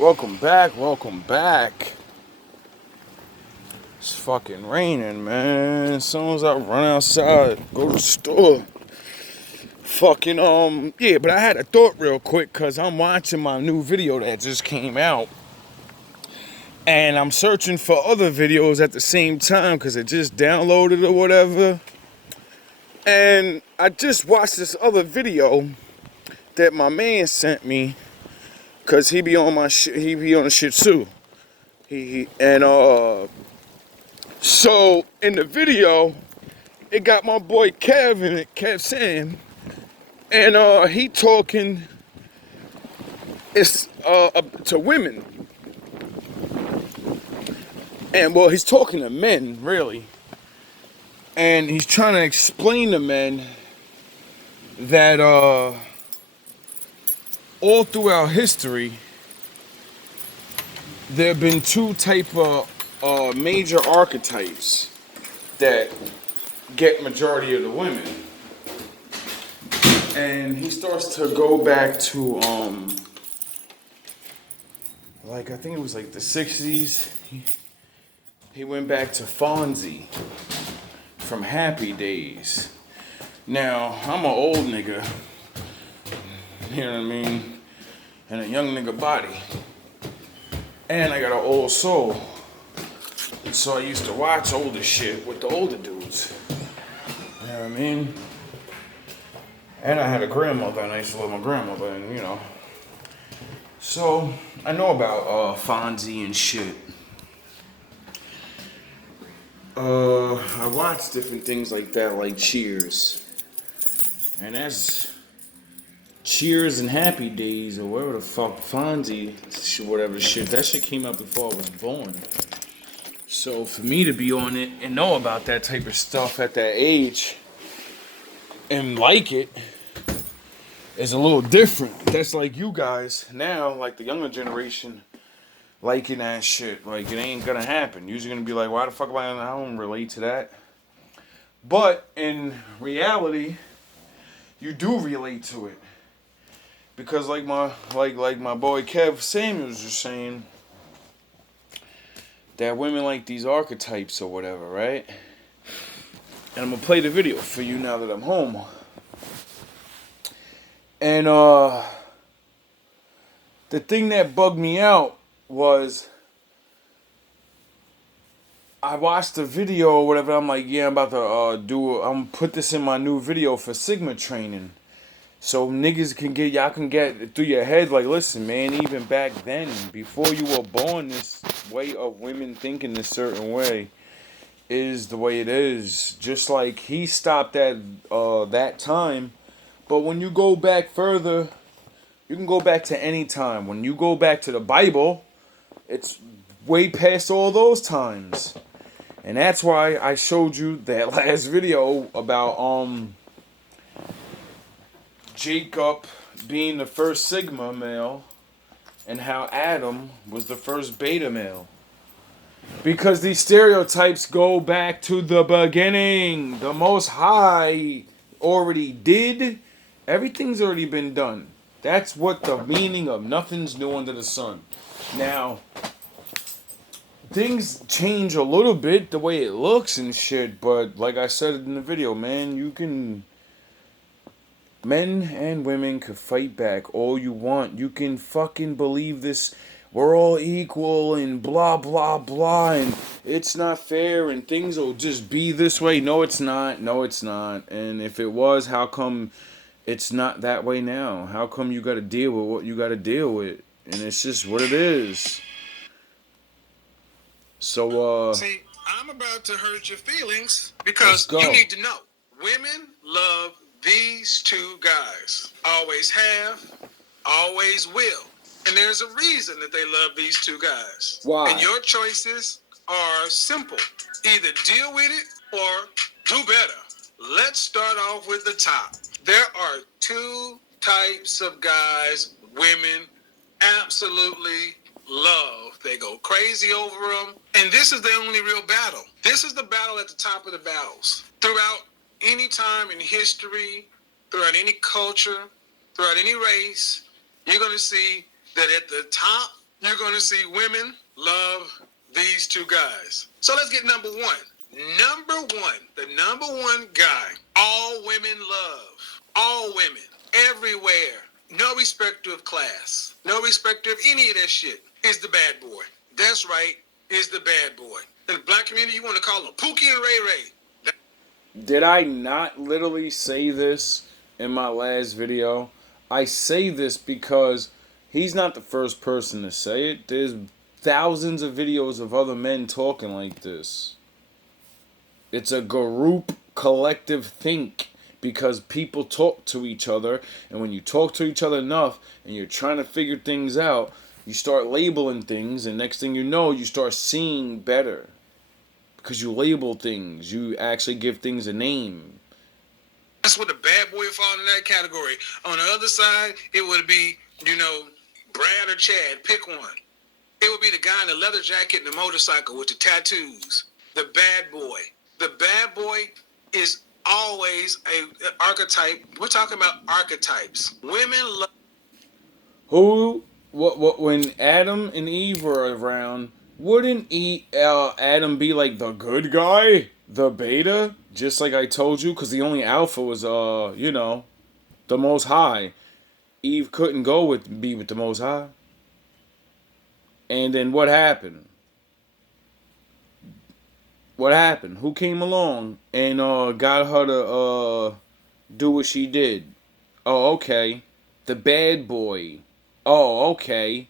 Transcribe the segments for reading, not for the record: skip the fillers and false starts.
Welcome back, welcome back. It's fucking raining, man. As soon as I run outside, go to the store. Fucking, yeah, but I had a thought real quick because I'm watching my new video that just came out. And I'm searching for other videos at the same time because it just downloaded or whatever. And I just watched this other video that my man sent me because he be on my shit, he be on the shit too. So in the video, it got my boy Kev in it, Kev Sam, and he talking to women, and well, he's talking to men really, and he's trying to explain to men that all throughout history there have been two type of major archetypes that get majority of the women. And he starts to go back to like I think it was like the 60s. He went back to Fonzie from Happy Days. Now, I'm an old nigga, you know what I mean, and a young nigga body. And I got an old soul. So I used to watch older shit with the older dudes. You know what I mean? And I had a grandmother, and I used to love my grandmother, and you know. So I know about Fonzie and shit. I watched different things like that, like Cheers. And that's Cheers and Happy Days, or whatever the fuck, Fonzie, whatever shit. That shit came out before I was born. So for me to be on it and know about that type of stuff at that age and like it is a little different. That's like you guys now, like the younger generation, liking that shit. Like it ain't gonna happen. You're gonna be like, why the fuck am I don't relate to that? But in reality, you do relate to it. Because like my boy Kev Samuels was saying, that women like these archetypes or whatever, right? And I'm gonna play the video for you now that I'm home. And the thing that bugged me out was I watched the video or whatever. I'm like, yeah, I'm about to I'm put this in my new video for Sigma training. So niggas y'all can get through your head like, listen, man, even back then, before you were born, this way of women thinking this certain way is the way it is. Just like he stopped at that time. But when you go back further, you can go back to any time. When you go back to the Bible, it's way past all those times. And that's why I showed you that last video about Jacob being the first Sigma male and how Adam was the first beta male. Because these stereotypes go back to the beginning. The Most High already did. Everything's already been done. That's what the meaning of nothing's new under the sun. Now, things change a little bit, the way it looks and shit, but like I said in the video, man, men and women could fight back all you want. You can fucking believe this. We're all equal and blah, blah, blah, and it's not fair and things will just be this way. No, it's not. No, it's not. And if it was, how come it's not that way now? How come you gotta deal with what you gotta deal with? And it's just what it is. So, See, I'm about to hurt your feelings because you need to know. Women love these two guys. Always have, always will. And there's a reason that they love these two guys. Why? And your choices are simple. Either deal with it or do better. Let's start off with the top. There are two types of guys women absolutely love. They go crazy over them. And this is the only real battle. This is the battle at the top of the battles. Throughout any time in history, throughout any culture, throughout any race, you're going to see that at the top you're going to see women love these two guys. So let's get number one. Number one, the number one guy all women love. All women, everywhere. No respect of class. No respect of any of that shit. Is the bad boy. That's right, is the bad boy. In the black community, you want to call them Pookie and Ray Ray. Did I not literally say this in my last video? I say this because he's not the first person to say it. There's thousands of videos of other men talking like this. It's a group collective think because people talk to each other, and when you talk to each other enough and you're trying to figure things out, you start labeling things, and next thing you know, you start seeing better. Because you label things, you actually give things a name. That's what the bad boy fall in that category. On the other side, it would be, Brad or Chad, pick one. It would be the guy in the leather jacket and the motorcycle with the tattoos. The bad boy. The bad boy is always an archetype. We're talking about archetypes. Women love. When Adam and Eve were around, wouldn't Adam be like the good guy? The beta? Just like I told you, because the only alpha was, the Most High. Eve couldn't be with the Most High. And then what happened? What happened? Who came along and got her to do what she did? Oh, okay. The bad boy. Oh, okay.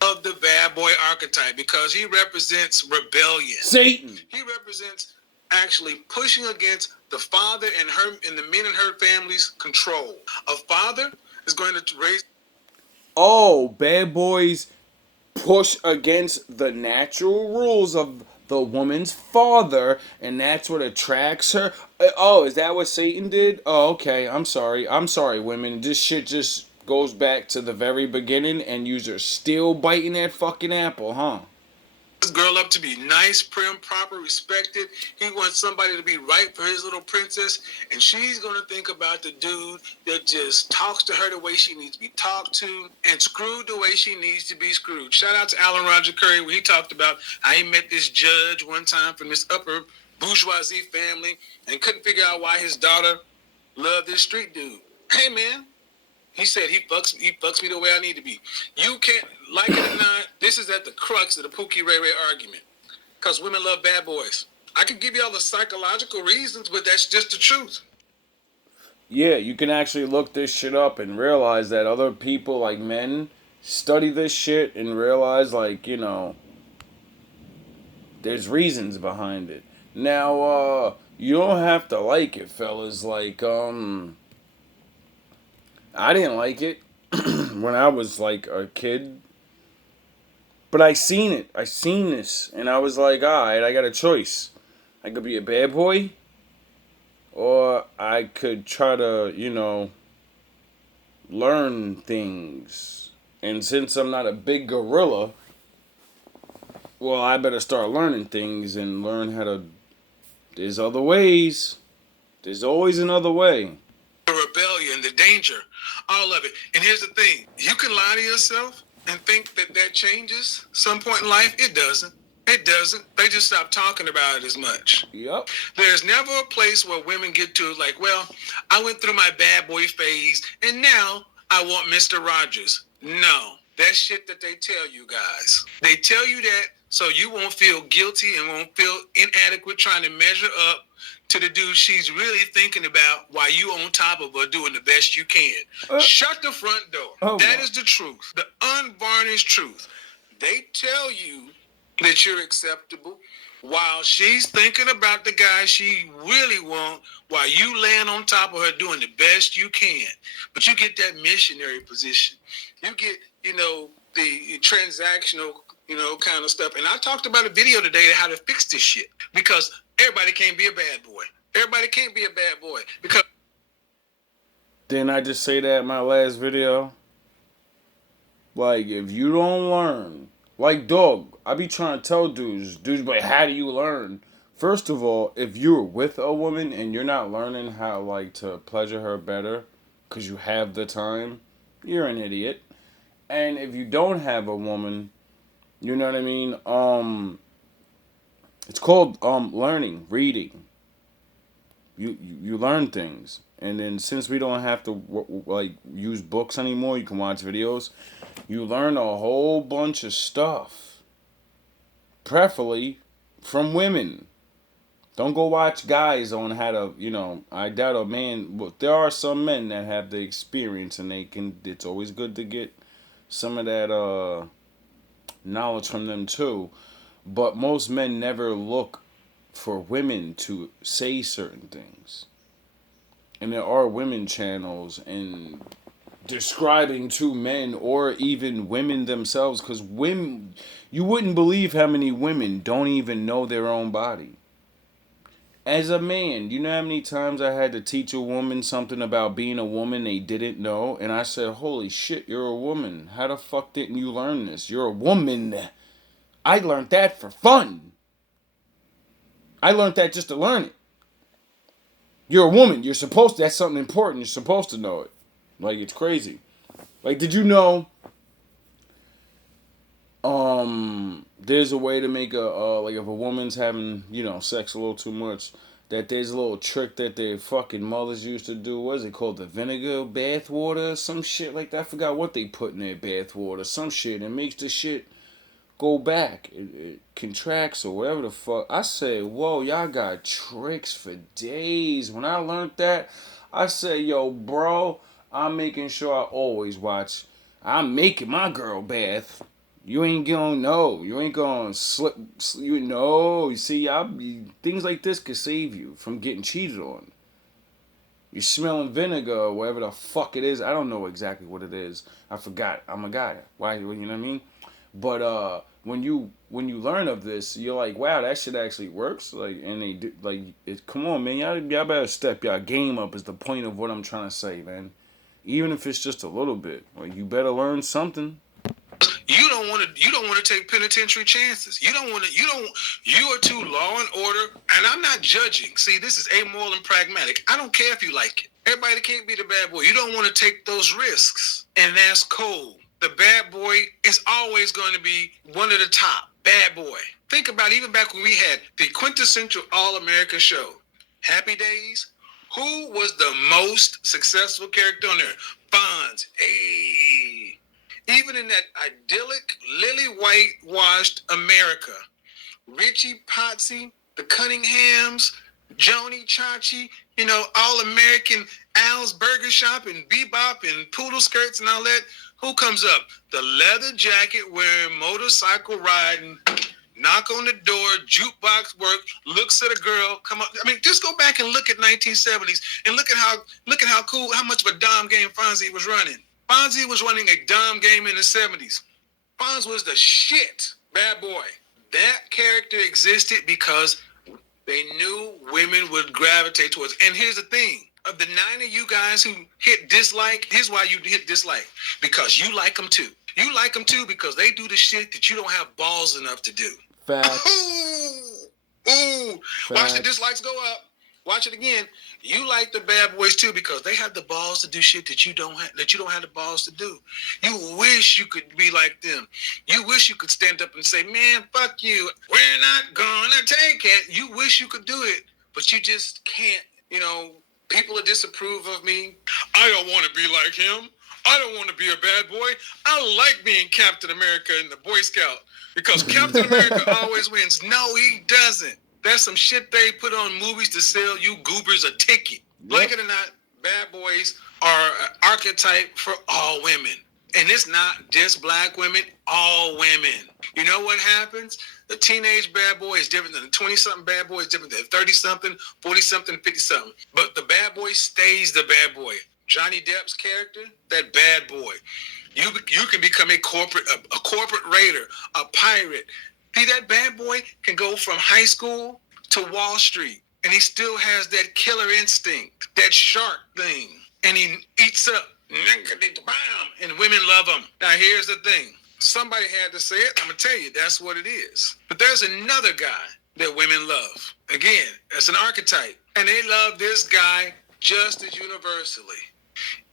Of the bad boy archetype because he represents rebellion. Satan. He represents actually pushing against the father and the men in her family's control. A father is going to raise. Oh, bad boys push against the natural rules of the woman's father, and that's what attracts her. Oh, is that what Satan did? Oh, okay. I'm sorry, women. This shit just goes back to the very beginning, and you're still biting that fucking apple, huh? This girl up to be nice, prim, proper, respected. He wants somebody to be right for his little princess, and she's gonna think about the dude that just talks to her the way she needs to be talked to and screwed the way she needs to be screwed. Shout out to Alan Roger Curry when he talked about how he met this judge one time from this upper bourgeoisie family and couldn't figure out why his daughter loved this street dude. Hey man, he said he fucks me the way I need to be. You can't, like it or not, this is at the crux of the Pookie Ray Ray argument. Because women love bad boys. I could give you all the psychological reasons, but that's just the truth. Yeah, you can actually look this shit up and realize that other people, like men, study this shit and realize, there's reasons behind it. Now, you don't have to like it, fellas. I didn't like it when I was like a kid. But I seen it. I seen this. And I was like, alright, I got a choice. I could be a bad boy. Or I could try to, learn things. And since I'm not a big gorilla, well, I better start learning things and learn how to. There's other ways. There's always another way. The rebellion, the danger, all of it. And here's the thing. You can lie to yourself and think that changes some point in life. It doesn't. It doesn't. They just stop talking about it as much. Yep. There's never a place where women get to like, well, I went through my bad boy phase and now I want Mr. Rogers. No. That's shit that they tell you guys. They tell you that so you won't feel guilty and won't feel inadequate trying to measure up to the dude she's really thinking about while you on top of her doing the best you can. Shut the front door. Oh, that is the truth. The unvarnished truth. They tell you that you're acceptable while she's thinking about the guy she really wants while you laying on top of her doing the best you can. But you get that missionary position. You get, the transactional, kind of stuff. And I talked about a video today on how to fix this shit because everybody can't be a bad boy. Everybody can't be a bad boy because. Didn't I just say that in my last video? Like, if you don't learn, like, dog, I be trying to tell dudes be like, how do you learn? First of all, if you're with a woman and you're not learning how, to pleasure her better because you have the time, you're an idiot. And if you don't have a woman, You know what I mean? It's called learning, reading. You learn things, and then since we don't have to like use books anymore, you can watch videos. You learn a whole bunch of stuff, preferably from women. Don't go watch guys on how to, I doubt a man, but there are some men that have the experience and they can, it's always good to get some of that knowledge from them too. But most men never look for women to say certain things. And there are women channels and describing to men or even women themselves, because women, you wouldn't believe how many women don't even know their own body. As a man, you know how many times I had to teach a woman something about being a woman they didn't know? And I said, holy shit, you're a woman. How the fuck didn't you learn this? You're a woman. I learned that for fun. I learned that just to learn it. You're a woman. You're supposed to, that's something important. You're supposed to know it. Like, it's crazy. Like, did you know, there's a way to make like if a woman's having, sex a little too much, that there's a little trick that their fucking mothers used to do. What is it called? The vinegar bath water? Some shit like that. I forgot what they put in their bath water. Some shit. It makes the shit go back. It contracts or whatever the fuck. I said, whoa, y'all got tricks for days. When I learned that, I said, yo, bro, I'm making sure I always watch. I'm making my girl bath. You ain't gonna know. You ain't gonna slip. You know. You see, things like this could save you from getting cheated on. You're smelling vinegar or whatever the fuck it is. I don't know exactly what it is. I forgot. I'm a guy. Why? You know what I mean? But when you learn of this, you're like, wow, that shit actually works. Like, and they do, like, come on, man, y'all better step y'all game up. Is the point of what I'm trying to say, man. Even if it's just a little bit, like, you better learn something. You don't want to take penitentiary chances. You are too law and order, and I'm not judging. See, this is amoral and pragmatic. I don't care if you like it. Everybody can't be the bad boy. You don't want to take those risks, and that's cold. The bad boy is always going to be one of the top. Bad boy. Think about even back when we had the quintessential All-American show, Happy Days. Who was the most successful character on there? Fonz. Hey. Even in that idyllic, lily whitewashed America, Richie Potsy, the Cunninghams, Joni Chachi, All-American Al's Burger Shop and Bebop and Poodle Skirts and all that. Who comes up? The leather jacket wearing, motorcycle riding, knock on the door, jukebox work, looks at a girl, come up. I mean, just go back and look at 1970s and look at how cool, how much of a dom game Fonzie was running. Fonzie was running a dumb game in the 70s. Fonz was the shit. Bad boy. That character existed because they knew women would gravitate towards. And here's the thing. Of the 9 of you guys who hit dislike, here's why you hit dislike. Because you like them too. You like them too because they do the shit that you don't have balls enough to do. Facts. Ooh. Watch the dislikes go up. Watch it again. You like the bad boys too because they have the balls to do shit that you don't have the balls to do. You wish you could be like them. You wish you could stand up and say, "Man, fuck you. We're not gonna take it." You wish you could do it, but you just can't. People will disapprove of me. I don't want to be like him. I don't want to be a bad boy. I like being Captain America in the Boy Scout because Captain America always wins. No, he doesn't. That's some shit they put on movies to sell you goobers a ticket. Yep. Like it or not, bad boys are an archetype for all women. And it's not just black women, all women. You know what happens? The teenage bad boy is different than the 20-something bad boy is different than 30-something, 40-something, 50-something. But the bad boy stays the bad boy. Johnny Depp's character, that bad boy. You can become a corporate raider, a pirate. See, that bad boy can go from high school to Wall Street, and he still has that killer instinct, that shark thing, and he eats up, and women love him. Now, here's the thing. Somebody had to say it. I'm going to tell you, that's what it is. But there's another guy that women love. Again, that's an archetype, and they love this guy just as universally.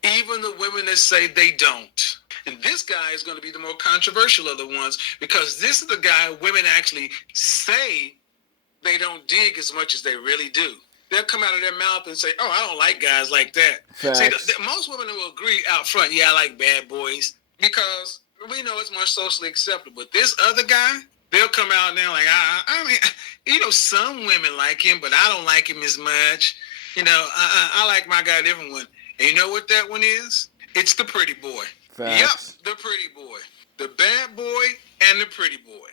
Even the women that say they don't. And this guy is going to be the more controversial of the ones because this is the guy women actually say they don't dig as much as they really do. They'll come out of their mouth and say, "Oh, I don't like guys like that." Facts. See, most women will agree out front, "Yeah, I like bad boys," because we know it's more socially acceptable. But this other guy, they'll come out and they're like, I mean, you know, some women like him, but I don't like him as much. You know, I like my guy, different one. And you know what that one is? It's the pretty boy. Facts. Yep, the pretty boy. The bad boy and the pretty boy.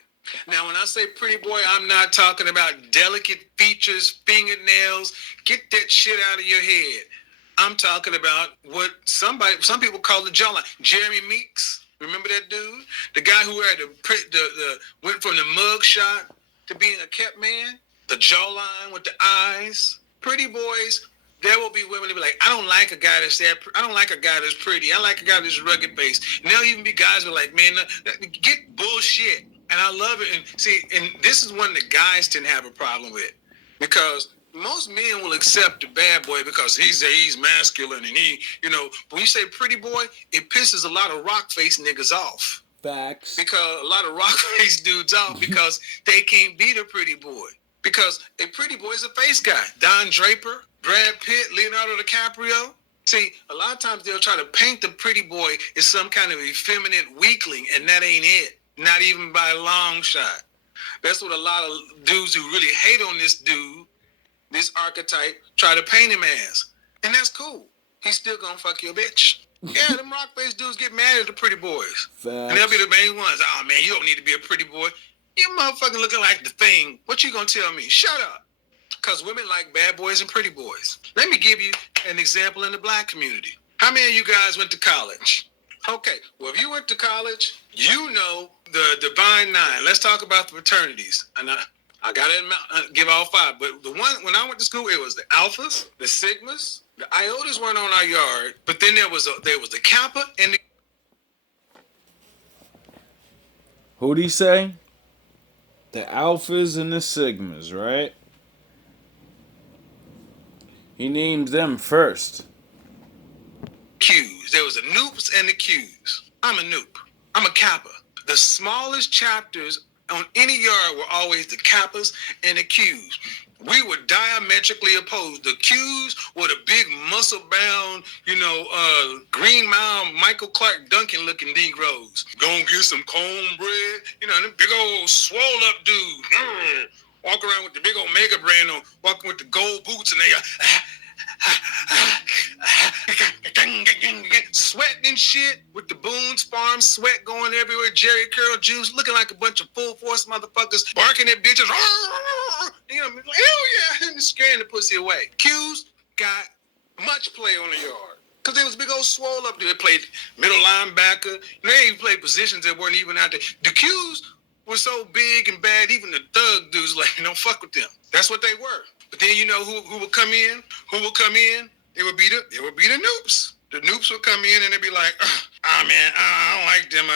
Now, when I say pretty boy, I'm not talking about delicate features, fingernails. Get that shit out of your head. I'm talking about what some people call the jawline. Jeremy Meeks, remember that dude? The guy who had the went from the mug shot to being a kept man. The jawline with the eyes. Pretty boys. There will be women that be like, I don't like a guy that's that. I don't like a guy that's pretty. I like a guy that's rugged faced. And there'll even be guys who are like, man, get bullshit. And I love it. And see, and this is one that guys tend to have a problem with, because most men will accept the bad boy because he's masculine and he, you know. But when you say pretty boy, it pisses a lot of rock face niggas off. Facts. Because a lot of rock face dudes off because they can't be the pretty boy. Because a pretty boy is a face guy. Don Draper, Brad Pitt, Leonardo DiCaprio. See, a lot of times they'll try to paint the pretty boy as some kind of effeminate weakling, and that ain't it. Not even by a long shot. That's what a lot of dudes who really hate on this dude, this archetype, try to paint him as. And that's cool. He's still gonna fuck your bitch. Yeah, them rock face dudes get mad at the pretty boys. Facts. And they'll be the main ones. Oh man, you don't need to be a pretty boy. You motherfucking looking like the Thing. What you gonna tell me? Shut up. Because women like bad boys and pretty boys. Let me give you an example in the black community. How many of you guys went to college? Okay, well, if you went to college, you know the Divine Nine. Let's talk about the fraternities. And I got to give all five. But the one, when I went to school, it was the Alphas, the Sigmas, the Iotas weren't on our yard. But then there was the Kappa and the... Who'd he say? The Alphas and the Sigmas, right? He named them first. Qs. There was the Noops and the Qs. I'm a Noop. I'm a Kappa. The smallest chapters on any yard were always the Kappas and the Qs. We were diametrically opposed. The Qs were the big muscle-bound, Green Mile, Michael Clark Duncan looking Negroes. Gonna get some cornbread. Them big old swole-up dudes. Walk around with the big old Mega brand on, walking with the gold boots, and they sweating and shit with the Boone's Farm sweat going everywhere, Jerry Curl juice, looking like a bunch of full force motherfuckers, barking at bitches. Hell yeah, and scaring the pussy away. Qs got much play on the yard. Because they was big old swole up there. They played middle linebacker. They even played positions that weren't even out there. The Qs were so big and bad, even the thug dudes like, don't fuck with them. That's what they were. But then you know who would come in? Who would come in? It would be the Noops. The Noops would come in and they'd be like, man, I don't like them,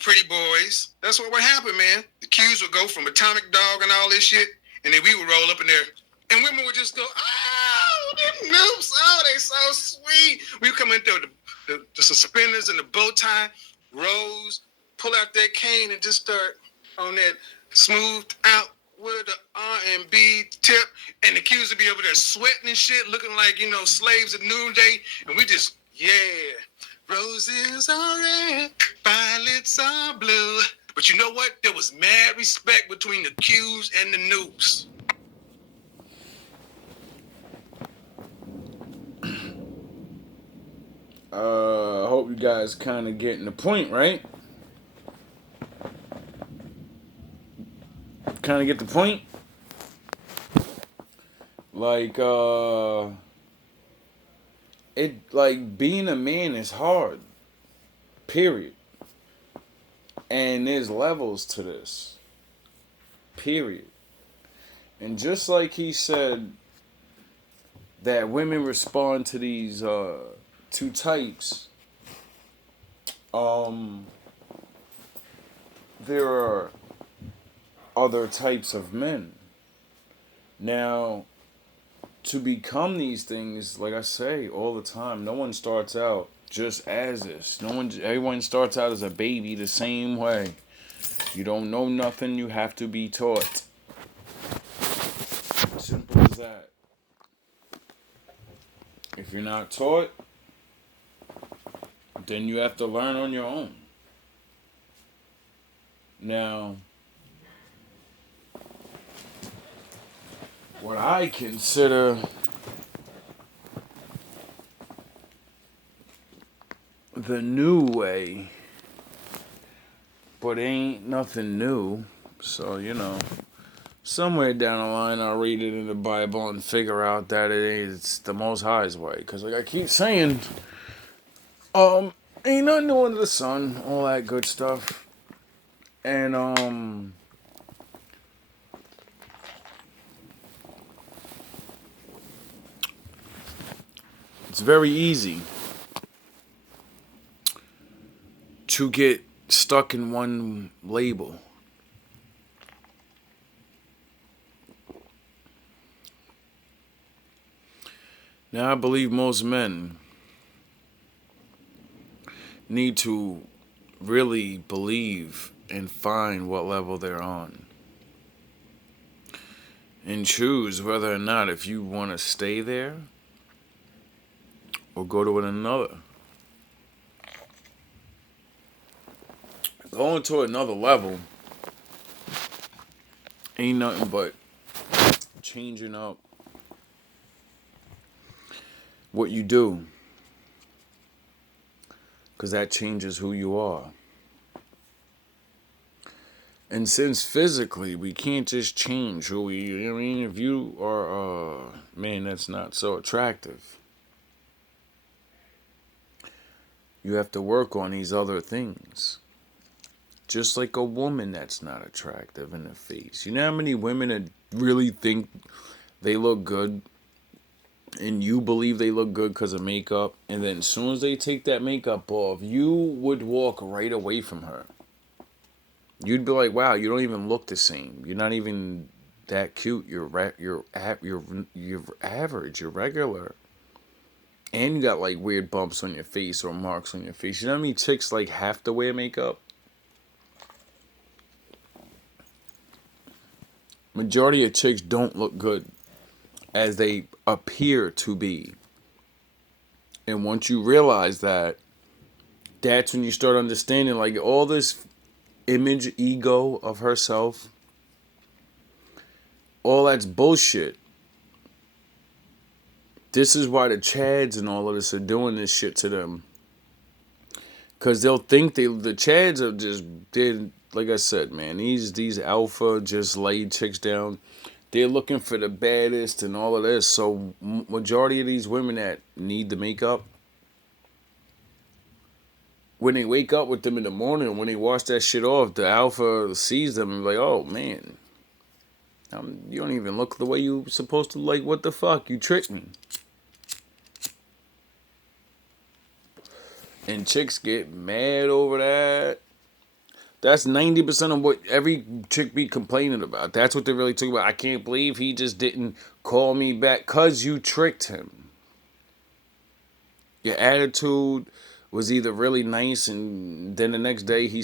pretty boys. That's what would happen, man. The Qs would go from Atomic Dog and all this shit, and then we would roll up in there, and women would just go, oh, them Noops, oh, they so sweet. We would come in there with the suspenders and the bow tie, rose, pull out that cane and just start on that smoothed out with the R&B tip, and the Qs would be over there sweating and shit, looking like, slaves at noonday, and we just, yeah, roses are red, violets are blue. But you know what? There was mad respect between the Qs and the Noops. I hope you guys kind of getting the point, right? Kind of get the point? Being a man is hard. Period. And there's levels to this. Period. And just like he said that women respond to these two types, there are other types of men. Now, to become these things, like I say all the time, no one starts out just as is. Everyone starts out as a baby the same way. You don't know nothing, you have to be taught. Simple as that. If you're not taught, then you have to learn on your own. Now, what I consider the new way, but ain't nothing new. So, somewhere down the line I'll read it in the Bible and figure out that it's the Most High's way. Because like I keep saying, ain't nothing new under the sun, all that good stuff. And it's very easy to get stuck in one label. Now, I believe most men need to really believe and find what level they're on. And choose whether or not if you want to stay there or go to another. Going to another level ain't nothing but changing up what you do, because that changes who you are. And since physically we can't just change who we, if you are a man that's not so attractive, you have to work on these other things. Just like a woman that's not attractive in the face. You know how many women that really think they look good, and you believe they look good because of makeup, and then as soon as they take that makeup off, you would walk right away from her. You'd be like, wow, you don't even look the same. You're not even that cute. You're average. You're regular. And you got like weird bumps on your face or marks on your face. You know how many chicks like have to wear makeup? Majority of chicks don't look good as they appear to be. And once you realize that, that's when you start understanding like all this image, ego of herself, all that's bullshit. This is why the Chads and all of this are doing this shit to them. Because they'll think the Chads are just, like I said, man, these alpha just laid chicks down. They're looking for the baddest and all of this. So majority of these women that need the makeup, when they wake up with them in the morning, when they wash that shit off, the alpha sees them and be like, oh, man, you don't even look the way you supposed to. Like, what the fuck? You tricked me. And chicks get mad over that. That's 90% of what every chick be complaining about. That's what they really talk about. I can't believe he just didn't call me back because you tricked him. Your attitude was either really nice and then the next day he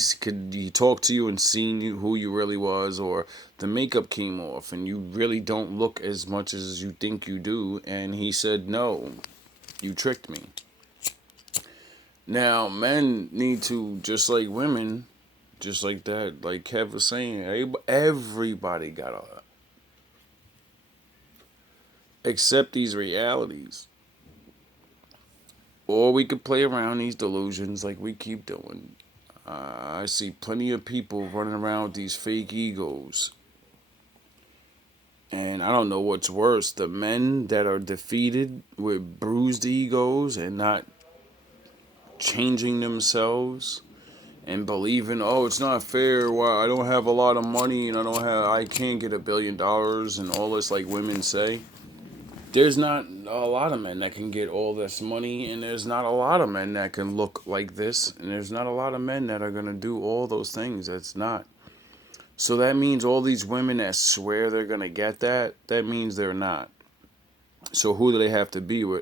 talked to you and seen you who you really was, or the makeup came off and you really don't look as much as you think you do, and he said, no, you tricked me. Now, men need to, just like women, just like that, like Kev was saying, everybody gotta accept these realities. Or we could play around these delusions like we keep doing. I see plenty of people running around with these fake egos. And I don't know what's worse, the men that are defeated with bruised egos and not changing themselves and believing, oh, it's not fair, why I don't have a lot of money and I can't get $1 billion and all this like women say. There's not a lot of men that can get all this money, and there's not a lot of men that can look like this, and there's not a lot of men that are going to do all those things. That's not. So that means all these women that swear they're going to get that means they're not. So who do they have to be with?